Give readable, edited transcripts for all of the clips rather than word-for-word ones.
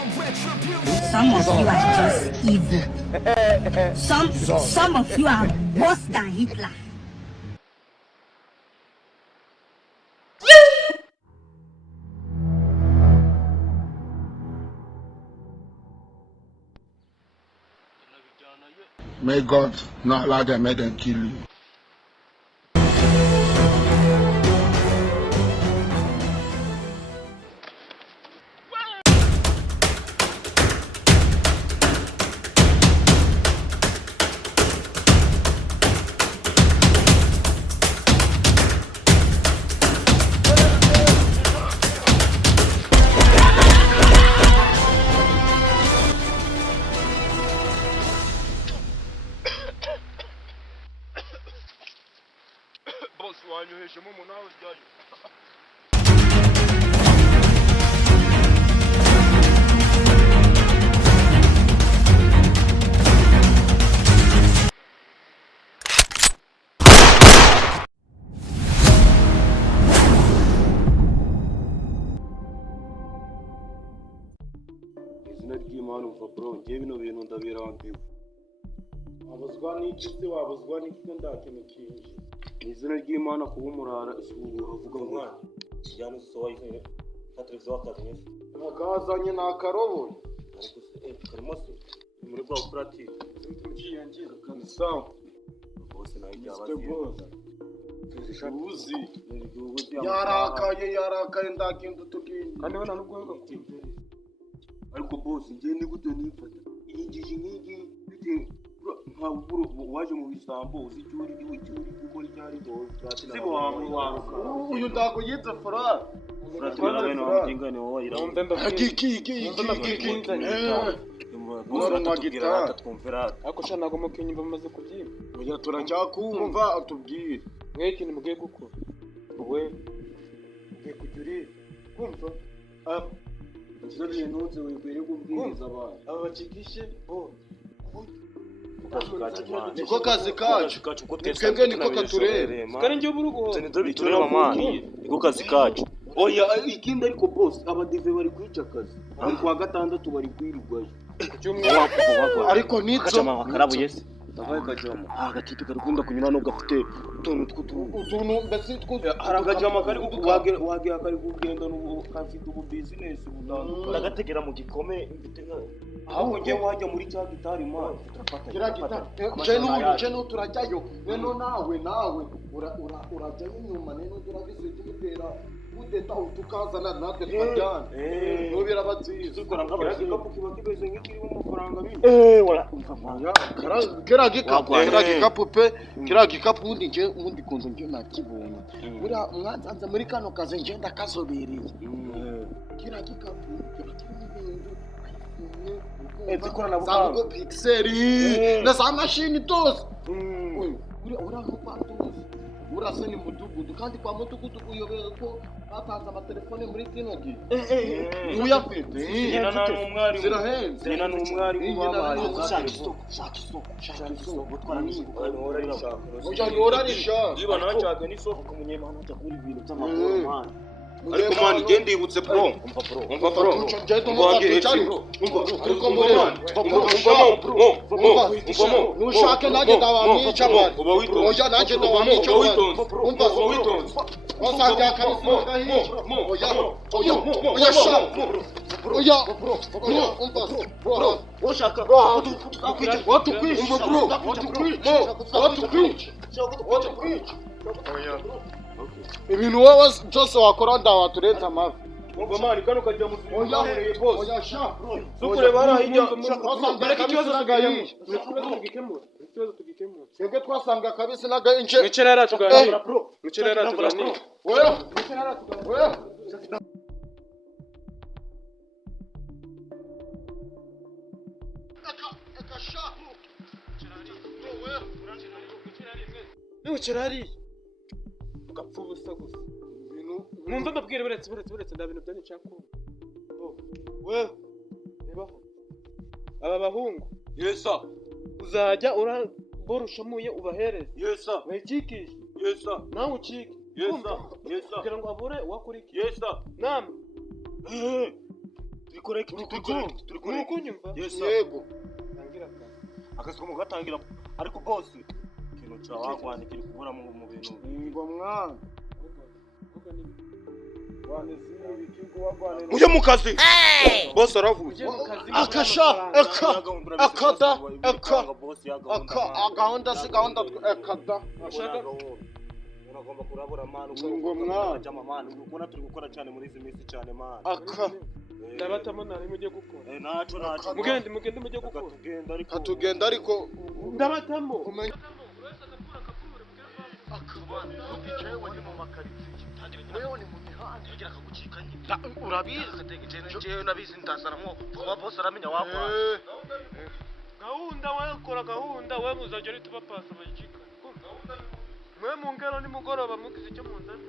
Some of you are just evil. Some of you are worse than Hitler. May God not allow them, make them kill you. bino bintu ndabirambiwe. Wabuzwa n'iki se wabuzwa n'iki ndakintu kinji. Izina ry'Imana kuba umurara uvuga ngo kijyana sowaye ka televiziyo wakazanye. Nakazanye nakarobo. Ariko se karimo se muri bwa operative. Ngiyangiza kanisa. Bose nayo byabaziye. Zusi. Yarakaye ndakintu tukinji. Kandi wana n'ubwo ariko boss ngiye ni gute nifata injiji nk'igi bite nkaburo waje mu Ibisambo uzicyuri icyuri gukora cyari doza sibo waruka uyu ndago yitse fara twarabe no mtingane wowe ira hakiki magita twumvira ako shana nago mukinyi bamaze kubyima oya turacyakumva atubwire mweke ni mugiye gukora we ugiye kujuri kumva Nzuri ntuze wibere kubwiriza abantu abacikishe bo niko kazi kacu twebwe niko katurere kandi njye burugo tureba mani niko kazi kacu oya ikindi ariko boss abadive bari kwica kazi ariko wa gatandatu bari kwirirwayo ariko nitso makarabuye se Tavaye kajama agatipe karukunda kunyura no gafite utuntu mbese haragajama kari wage akari kugenda no kafite ubu business budandukana ndagategera mu gikome mfite aho ngiye wajya muri cya gitari man gira gitari turajyayo neno nawe urajyayo nyuma neno turabise tumutera udeta utukazana natwe twajyana nubira bazizi ukora nk'abazi kapu kiba kibeze nk'ikiri mu mafaranga bindi wala kera gikapu pe kera gikapu undi kunzo nje nakibonye bura mwanzanza muri kano kaze nje ndakazobereye kera gikapu zikora na buhanga pixeli na za machine tose ura nkupanduzi urase ni mudugudu kandi kwa mudugudu uyobera ko batanze amatelefone muri kino gihe uyafite nyina n'umwari zirahenze nyina n'umwari wabaye shaka isoko gutwara n'isoko oya yorarishaka niba nacyaga n'isoko ku munyemana utakura ibintu by'amakuru man ariko man gende ibutse pro umva pro ariko mo nushake naje ndabamwica man oya naje ndabamwica umva witonze wasanga kabisa oya umva bro ushaka watukwisha oya ibintu wowe byose wakora ndawaturenza amavi umva mani kano kajya mu oya sha sukure barahijya bareka ikibazo tugaye twebwe twasanga kabisa naga ince mwicerera tuganira mwicerera tuganira wewe Nucerari ugapfa ubusa gusa mwumva mbabwire buretse nda bintu byanyu cyako wewe rebaho aba bahungu yesa uzajya uraborushamuye ubahereze yesa wikikije yesa nawe ukike yesa kugira ngo abure wakuriki yesa namwe turi kunyumva. Yes yego tangira Akazi ko mugatangira ariko boss ikintu cyawagwana kiri kubura mu bintu. ngo mwana Uje mu kazi. Boss aravuye. akasha akada gahunda si gahunda akada Uragomba kurabura manu ngo mwana jama manu ubona turi gukora cyane muri izi minsi cyane manu. ndabatamo nari mujye gukora Naco mugende mujye gukora katugenda ariko ndabatamo urabizi jewe nabizi ndazaramo vuba bose aramenya wakora gahunda wakora gahunda we muzajya uri tubapasa bayicika mwe mu ngero nimugoroba mugize icyo munzana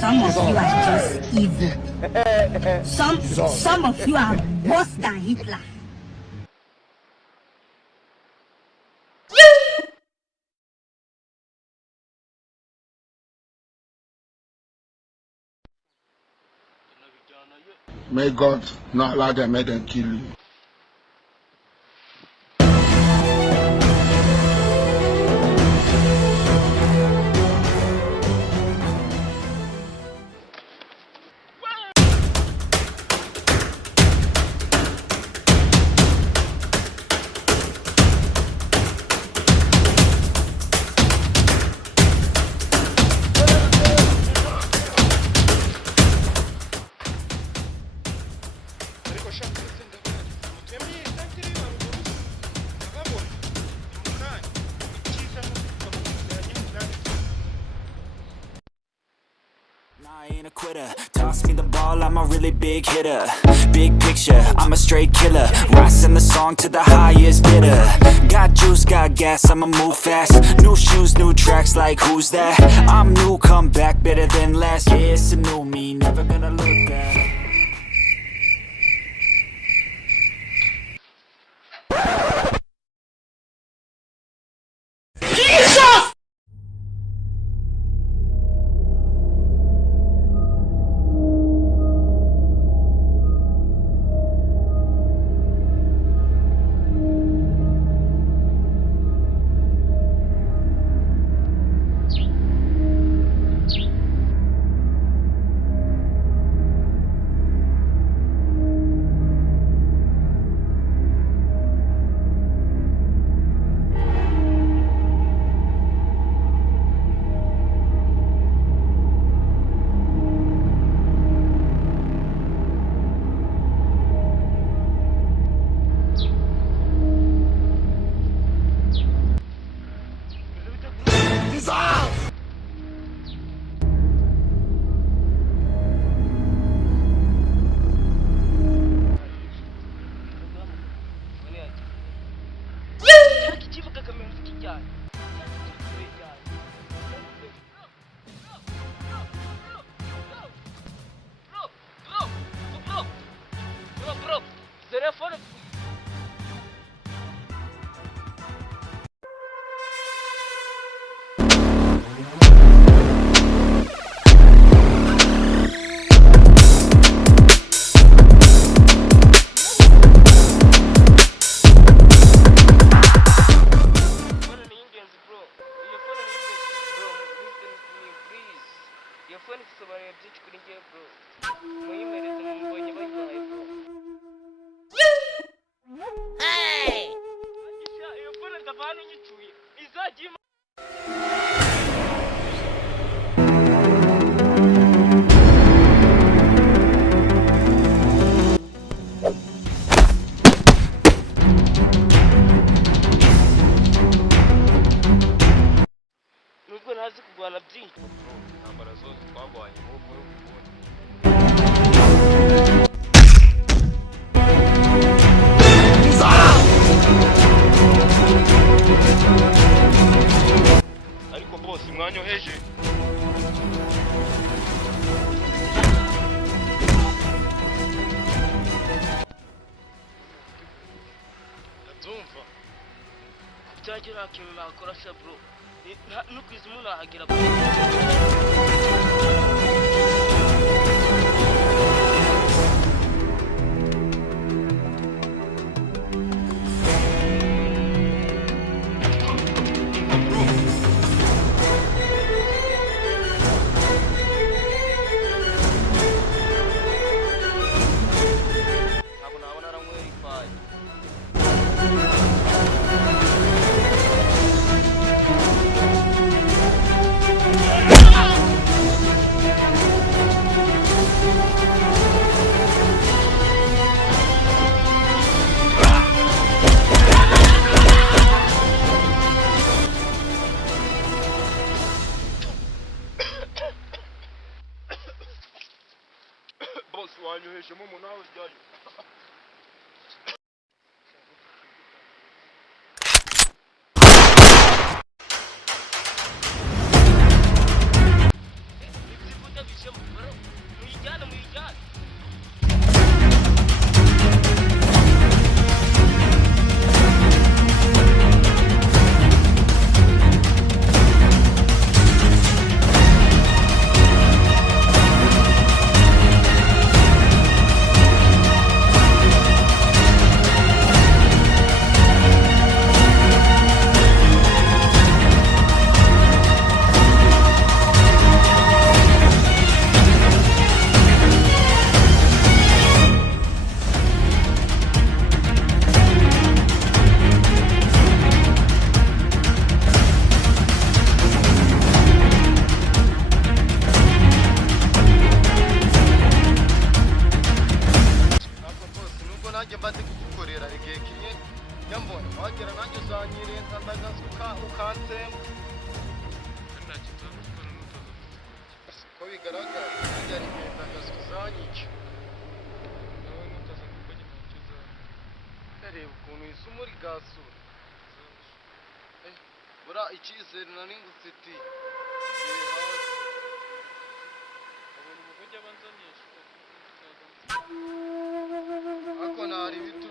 Some of you are just evil. Some of you are worse than Hitler. May God not allow them, make them kill you. I ain't a quitter. Toss me the ball, I'm a really big hitter. Big picture, I'm a straight killer. Rising the song to the highest bidder. Got juice, got gas, I'ma move fast. New shoes, new tracks, like who's that? I'm new, come back better than last. Yeah, it's a new me, never gonna look back. mani nyicuye izajya ima nubwo ntazi kurwana byinshi intambara zose twabonye nk'uko ubibonye ariko bose mwanyoheje ndabyumva byagira ikintu nakora se bro nukwiza umuntu ahagera ntabwo nabona aranywera ifayi bose wanyohejemo umunani ujyayo ibyifuza bishyemo muyijyane muyijyane ntabwo rwose nubwo nanjye mba ndi kugukorera igihe kimwe nyambona wagera nanjye uzanyirenza ndagaza ukantsemba nta kintu gukora n'utoza ko bigaragara nanjye hari igihe ndagaza uzanyica nawe n'utoza kuko nyine icyo uzaba reba ukuntu izumu rigasura bura icyizere nari ngufitiye reba hasi ubona umugojyi abanzanisha ariko ntari bitu